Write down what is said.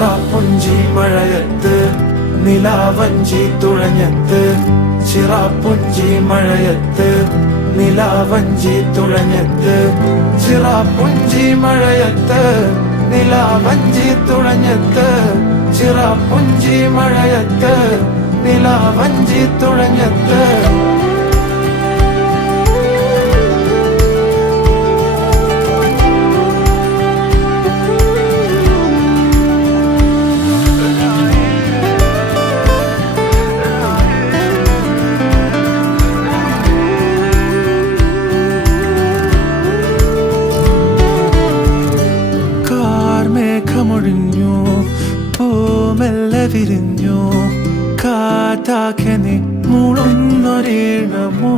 ചിറാപ്പുഞ്ചി മഴയത്ത് നിലാവഞ്ചി തുഴഞ്ഞത്ത് ചിറാപ്പുഞ്ചി മഴയത്ത് നിലാവഞ്ചി തുഴഞ്ഞത്ത് ചിറാപ്പുഞ്ചി മഴയത്ത് നിലാവഞ്ചി തുഴഞ്ഞത്ത് ചിറാപ്പുഞ്ചി മഴയത്ത് നിലാവഞ്ചി തുഴഞ്ഞത്ത് മേഘമൊഴിഞ്ഞു പൂമെല്ലെ വിരിഞ്ഞു കാറ്റാകെ നീ മൂളുന്നൊരീണമോ